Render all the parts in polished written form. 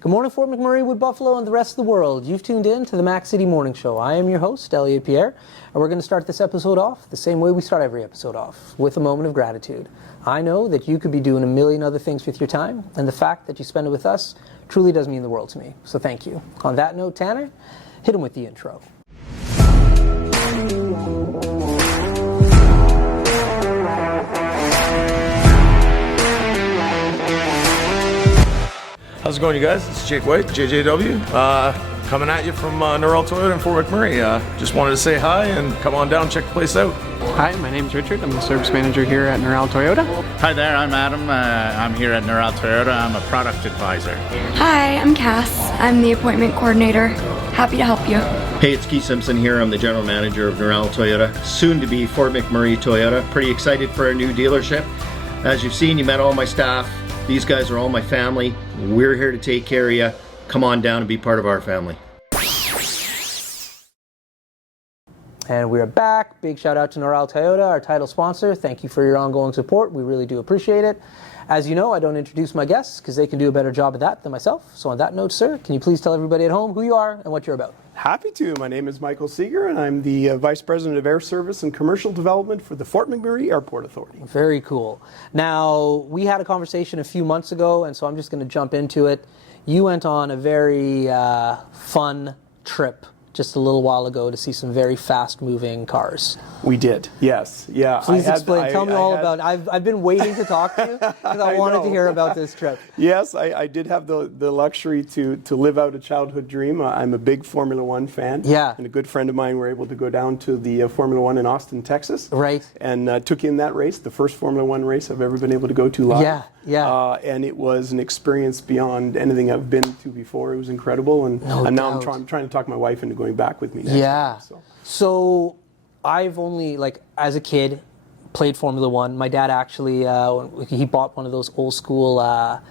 Good morning, Fort McMurray, Wood Buffalo, and the rest of the world. You've tuned in to the Mac City Morning Show. I am your host, Elliot Pierre, and we're going to start this episode off the same way we start every episode off, with a moment of gratitude. I know that you could be doing a million other things with your time, and the fact that you spend it with us truly does mean the world to me. So thank you. On that note, Tanner, hit him with the intro. How's it going, you guys? It's Jake White, JJW, coming at you from Norrell Toyota in Fort McMurray. Just wanted to say hi and come on down, check the place out. Hi, my name's Richard. I'm the service manager here at Norrell Toyota. Hi there, I'm Adam. I'm here at Norrell Toyota. I'm a product advisor. Hi, I'm Cass. I'm the appointment coordinator. Happy to help you. Hey, it's Keith Simpson here. I'm the general manager of Norrell Toyota, soon to be Fort McMurray Toyota. Pretty excited for our new dealership. As you've seen, you met all my staff. These guys are all my family. We're here to take care of you. Come on down and be part of our family. And we're back. Big shout out to Norrell Toyota, our title sponsor. Thank you for your ongoing support. We really do appreciate it. As you know, I don't introduce my guests because they can do a better job of that than myself. So on that note, sir, can you please tell everybody at home who you are and what you're about? Happy to. My name is Michael Seeger, and I'm the Vice President of Air Service and Commercial Development for the Fort McMurray Airport Authority. Very cool. Now, we had a conversation a few months ago, and so I'm just going to jump into it. You went on a very fun trip just a little while ago to see some very fast-moving cars. We did, yes. Yeah. Please explain. Tell me all about it. I've been waiting to talk to you because I wanted to hear about this trip. Yes, I did have the luxury to live out a childhood dream. I'm a big Formula One fan. Yeah. And a good friend of mine were able to go down to the Formula One in Austin, Texas. Right. And took in that race, the first Formula One race I've ever been able to go to live. Yeah, yeah. And it was an experience beyond anything I've been to before. It was incredible. And now I'm trying to talk my wife into going back with me next Yeah. time, So I've only, as a kid, played Formula One. My dad actually, he bought one of those old school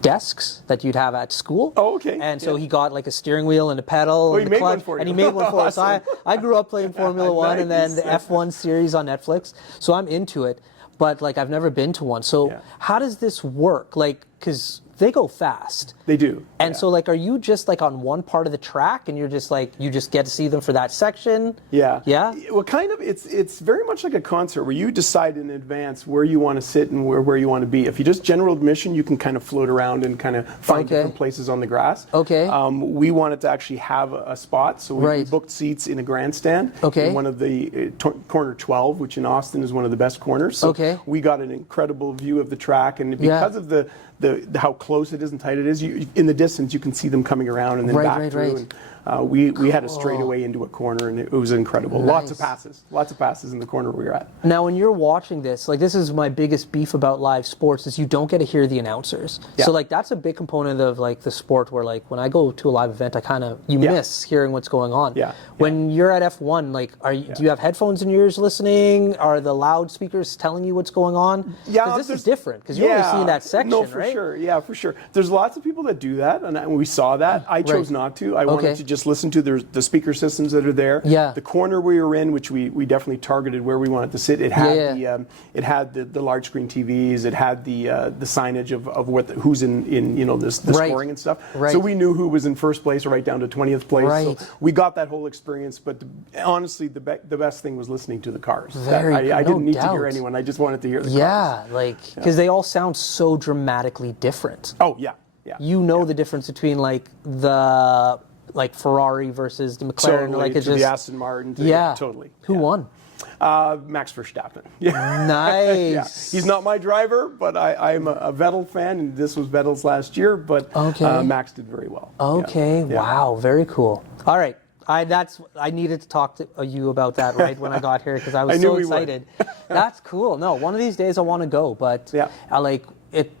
desks that you'd have at school. Oh, okay. And so he got a steering wheel and a pedal. Oh, and he made clutch, one for you. And he made one for us. So I grew up playing Formula One and then the Nice. F1 series on Netflix. So I'm into it. But I've never been to one. So how does this work? Because they go fast. They do. And so are you just on one part of the track and you're just you just get to see them for that section? Yeah. Yeah? Well, kind of, it's very much like a concert where you decide in advance where you want to sit and where you want to be. If you just general admission, you can kind of float around and kind of find different places on the grass. Okay. We wanted to actually have a spot, so we booked seats in a grandstand. Okay. In one of the corner 12, which in Austin is one of the best corners. So we got an incredible view of the track, and because of the how close it is and tight it is, in the distance you can see them coming around and then back through. And, we had a straightaway into a corner, and it was incredible. Nice. Lots of passes in the corner we were at. Now, when you're watching this, this is my biggest beef about live sports is you don't get to hear the announcers. Yeah. So that's a big component of the sport where when I go to a live event, I miss hearing what's going on. Yeah. When you're at F1, do you have headphones in your ears listening? Are the loudspeakers telling you what's going on? Yeah, because this is different because you're only seeing that section, no, for right? sure. Yeah, for sure. There's lots of people that do that, and we saw that. I chose not to. I wanted to just listen to the speaker systems that are there. Yeah. The corner we were in, which we definitely targeted where we wanted to sit. It had the large screen TVs. It had the signage of who's in the scoring and stuff. Right. So we knew who was in first place right down to 20th place. Right. So we got that whole experience. But honestly, the best thing was listening to the cars. I no didn't need doubt. to hear anyone. I just wanted to hear the cars. Yeah, because they all sound so dramatically different. Oh yeah. Yeah. The difference between the Ferrari versus the McLaren, Totally, it's to just the Aston Martin. Totally. Who won? Max Verstappen. Yeah. Nice. Yeah. He's not my driver, but I'm a Vettel fan, and this was Vettel's last year. But Max did very well. Okay. Yeah. Wow. Very cool. All right. I needed to talk to you about that right when I got here because I was so excited. That's cool. No, one of these days I want to go, but it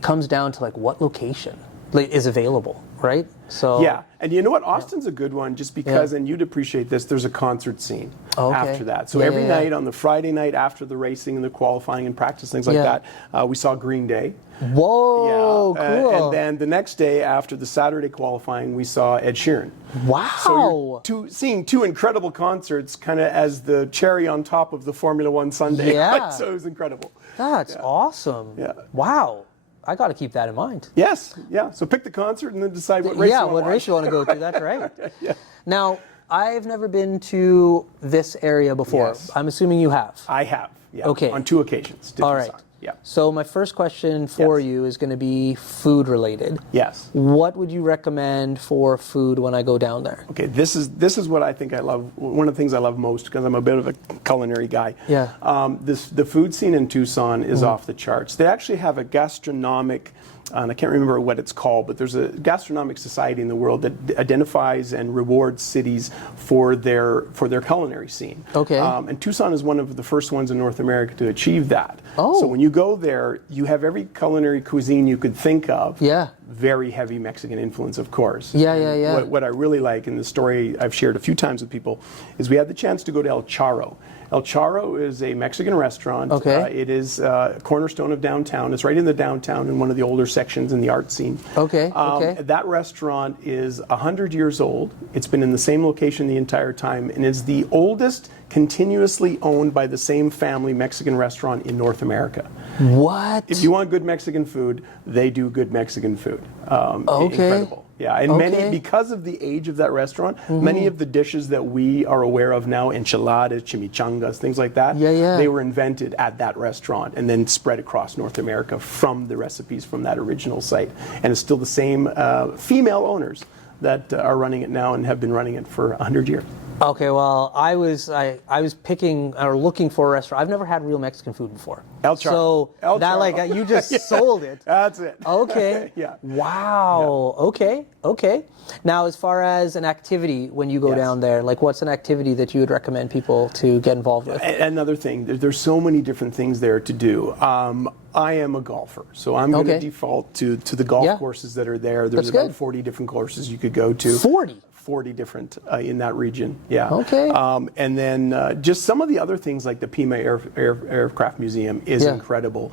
comes down to what location is available, right? So yeah, and you know what? Austin's a good one just because, and you'd appreciate this. There's a concert scene after that. So every night on the Friday night after the racing and the qualifying and practice things like that, we saw Green Day. Whoa, cool! And then the next day after the Saturday qualifying, we saw Ed Sheeran. Wow! So seeing two incredible concerts, kind of as the cherry on top of the Formula One Sunday. Yeah. So it was incredible. That's awesome. Yeah. Wow. I got to keep that in mind. Yes, yeah. So pick the concert and then decide what race you want to watch. race you want to go to. That's right. Yeah. Now, I've never been to this area before. Yes. I'm assuming you have. I have. Yeah. Okay. On 2 occasions. All right. Yeah. So my first question for you is going to be food related. Yes. What would you recommend for food when I go down there? Okay, this is what I think I love. One of the things I love most, because I'm a bit of a culinary guy. Yeah. The food scene in Tucson is off the charts. They actually have a gastronomic, and I can't remember what it's called, but there's a gastronomic society in the world that identifies and rewards cities for their culinary scene. Okay. And Tucson is one of the first ones in North America to achieve that. Oh. So when you go there, you have every culinary cuisine you could think of. Yeah. Very heavy Mexican influence, of course. Yeah. What I really like, in the story I've shared a few times with people, is we had the chance to go to El Charro. El Charro is a Mexican restaurant. Okay. It is a cornerstone of downtown. It's right in the downtown in one of the older sections in the art scene. Okay. That restaurant is 100 years old. It's been in the same location the entire time, and is the oldest continuously owned by the same family Mexican restaurant in North America. What? If you want good Mexican food, they do good Mexican food. Incredible. Yeah, and many, because of the age of that restaurant, many of the dishes that we are aware of now, enchiladas, chimichangas, things like that, they were invented at that restaurant and then spread across North America from the recipes from that original site. And it's still the same female owners that are running it now and have been running it for 100 years. Okay, well, I was picking or looking for a restaurant. I've never had real Mexican food before. El Charro. So El that, Charro. like, you just sold it. That's it. Okay. Yeah. Wow. Yeah. Okay. Now, as far as an activity when you go down there, like, what's an activity that you would recommend people to get involved with? Another thing, there's so many different things there to do. I am a golfer, so I'm going to default to the golf courses that are there. There's about 40 different courses you could go to. 40 different in that region, yeah. Okay. And then just some of the other things, like the Pima Aircraft Museum is incredible.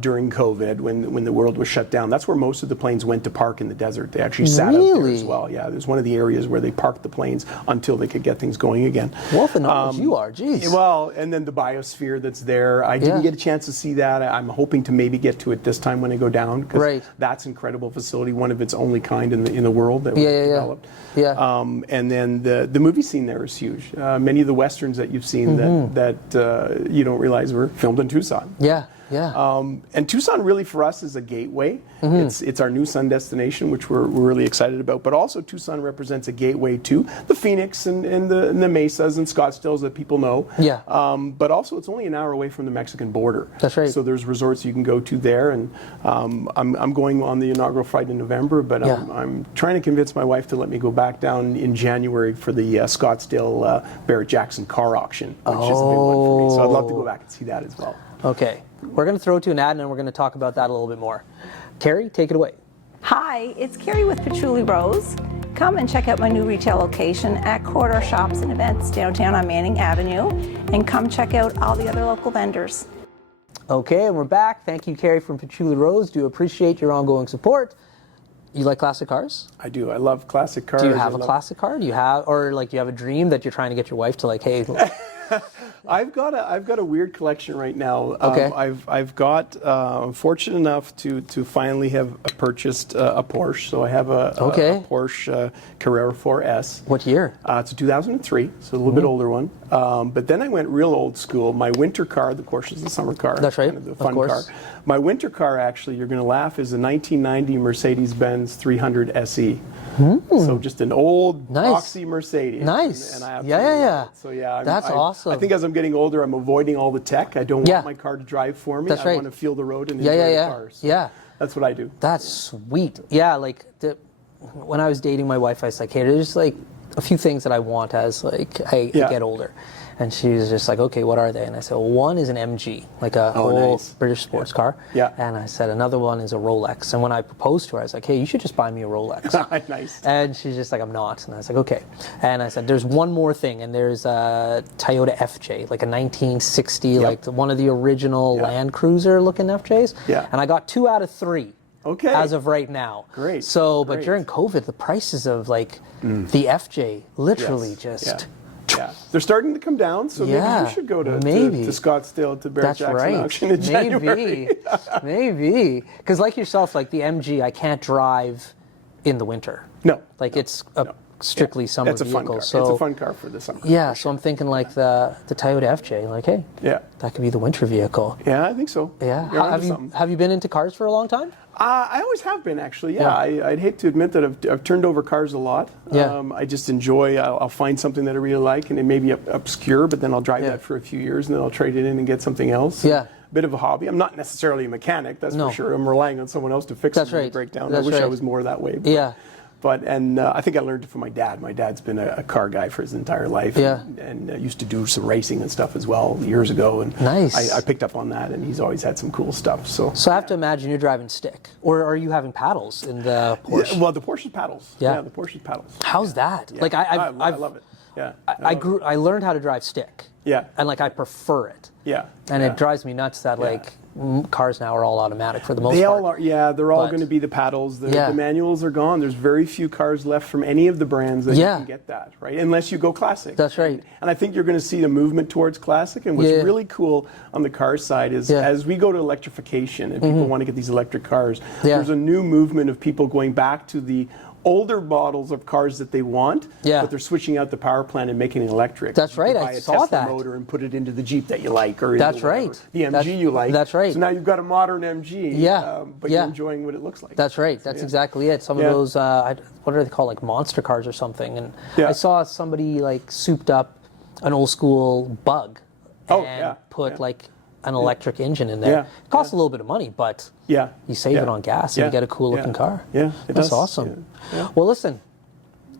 During COVID, when the world was shut down, that's where most of the planes went to park in the desert. They actually sat out there as well. Yeah, there's one of the areas where they parked the planes until they could get things going again. Wealth of knowledge you are, geez. Well, and then the biosphere that's there. I didn't get a chance to see that. I'm hoping to maybe get to it this time when I go down, because that's an incredible facility, one of its only kind in the world that was developed. Yeah. And then the movie scene there is huge. Many of the westerns that you've seen that you don't realize were filmed in Tucson. Yeah. And Tucson really for us is a gateway. It's our new sun destination, which we're really excited about. But also Tucson represents a gateway to the Phoenix and the Mesas and Scottsdales that people know. Yeah. But also it's only an hour away from the Mexican border. That's right. So there's resorts you can go to there. And I'm going on the inaugural flight in November, but I'm trying to convince my wife to let me go back down in January for the Scottsdale Barrett-Jackson car auction, which is a big one for me. So I'd love to go back and see that as well. Okay. We're going to throw to an ad, and then we're going to talk about that a little bit more. Carrie, take it away. Hi, it's Carrie with Patchouli Rose. Come and check out my new retail location at Corridor Shops and Events downtown on Manning Avenue, and come check out all the other local vendors. Okay, and we're back. Thank you, Carrie from Patchouli Rose. Do appreciate your ongoing support. You like classic cars? I do. I love classic cars. Do you have a classic car? Do you have a dream that you're trying to get your wife to, like, hey? I've got a weird collection right now. Okay. I'm fortunate enough to finally have purchased a Porsche. So I have a Porsche Carrera 4S. What year? It's a 2003, so a little bit older one. But then I went real old school. My winter car, the Porsche is the summer car. That's right. Kind of the fun car. My winter car, actually, you're going to laugh, is a 1990 Mercedes-Benz 300 SE. So just an old boxy Mercedes. Nice. And I absolutely love it. So that's awesome. I think as I'm getting older, I'm avoiding all the tech. I don't want my car to drive for me. That's right. I want to feel the road and enjoy the car. So that's what I do. That's sweet. Yeah, like when I was dating my wife, I was like, hey, there's like a few things that I want as like I get older. And she was just like, okay, what are they? And I said, well, one is an MG, like a old British sports car. Yeah. And I said, another one is a Rolex. And when I proposed to her, I was like, hey, you should just buy me a Rolex. Nice. And she's just like, I'm not. And I was like, okay. And I said, there's one more thing. And there's a Toyota FJ, like a 1960, like one of the original Land Cruiser looking FJs. Yeah. And I got 2 out of 3. Okay. As of right now. Great. So, but during COVID, the prices of like the FJ literally just Yeah, they're starting to come down, so maybe you should go to Scottsdale to Barrett Jackson auction in January. Maybe. Because like yourself, like the MG, I can't drive in the winter. No. Like it's a strictly summer vehicle. Fun car. So it's a fun car for the summer. Yeah, so I'm thinking like the Toyota FJ, like, hey, that could be the winter vehicle. Yeah, I think so. Yeah. Have you been into cars for a long time? I always have been, actually. Yeah, I'd hate to admit that I've turned over cars a lot. Yeah. I just enjoy. I'll find something that I really like, and it may be obscure, but then I'll drive that for a few years, and then I'll trade it in and get something else. Yeah. Bit of a hobby. I'm not necessarily a mechanic, that's for sure. I'm relying on someone else to fix it when they break down. I wish I was more that way. But I think I learned it from my dad. My dad's been a car guy for his entire life, and used to do some racing and stuff as well years ago. And I picked up on that, and he's always had some cool stuff. So I have to imagine you're driving stick, or are you having paddles in the Porsche? Yeah, well, the Porsche's paddles. Yeah, the Porsche's paddles. How's that? Yeah. Like I love it. Yeah, I learned how to drive stick. Yeah, and like I prefer it. Yeah, and it drives me nuts that like cars now are all automatic for the most part. They all are. Yeah, they're all going to be the paddles. The manuals are gone. There's very few cars left from any of the brands that you can get that, right? Unless you go classic. That's right. And I think you're going to see the movement towards classic. And what's really cool on the car side is as we go to electrification and people want to get these electric cars, there's a new movement of people going back to the older models of cars that they want, but they're switching out the power plant and making it electric. That's right. I saw that. Buy a Tesla motor and put it into the Jeep that you like, or that's into the MG you like. That's right. So now you've got a modern MG, but you're enjoying what it looks like. That's right. That's exactly it. Some of those, what are they called, like monster cars or something? And I saw somebody like souped up an old school Bug and put like an electric engine in there. It costs a little bit of money, but you save it on gas and you get a cool looking car. Yeah, that's awesome. Well, listen,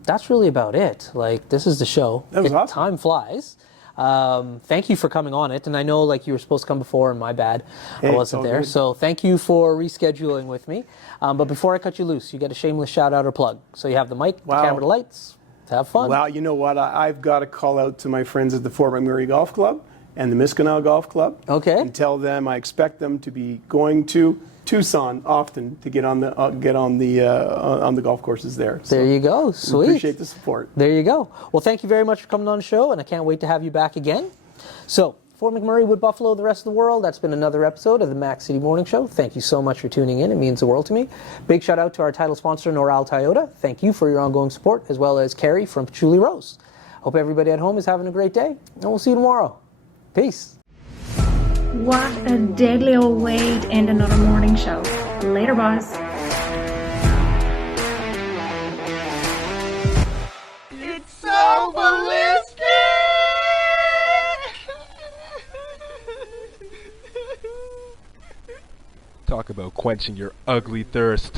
that's really about it. Like, this is the show. That was awesome. Time flies. Thank you for coming on it. And I know like you were supposed to come before, and my bad, I wasn't there. Good. So thank you for rescheduling with me. But before I cut you loose, you get a shameless shout out or plug. So you have the mic, the camera, the lights. Have fun. Well, you know what? I've got to call out to my friends at the Fort McMurray Golf Club and the Misconal Golf Club. Okay. And tell them I expect them to be going to Tucson often to get on the golf courses there. There you go. Sweet. Appreciate the support. There you go. Well, thank you very much for coming on the show, and I can't wait to have you back again. So, Fort McMurray, Wood Buffalo, the rest of the world, that's been another episode of the Mac City Morning Show. Thank you so much for tuning in. It means the world to me. Big shout out to our title sponsor, Noral Toyota. Thank you for your ongoing support, as well as Carrie from Patchouli Rose. Hope everybody at home is having a great day, and we'll see you tomorrow. Peace. What a deadly old way to end another morning show. Later, boss. It's so ballistic! Talk about quenching your ugly thirst.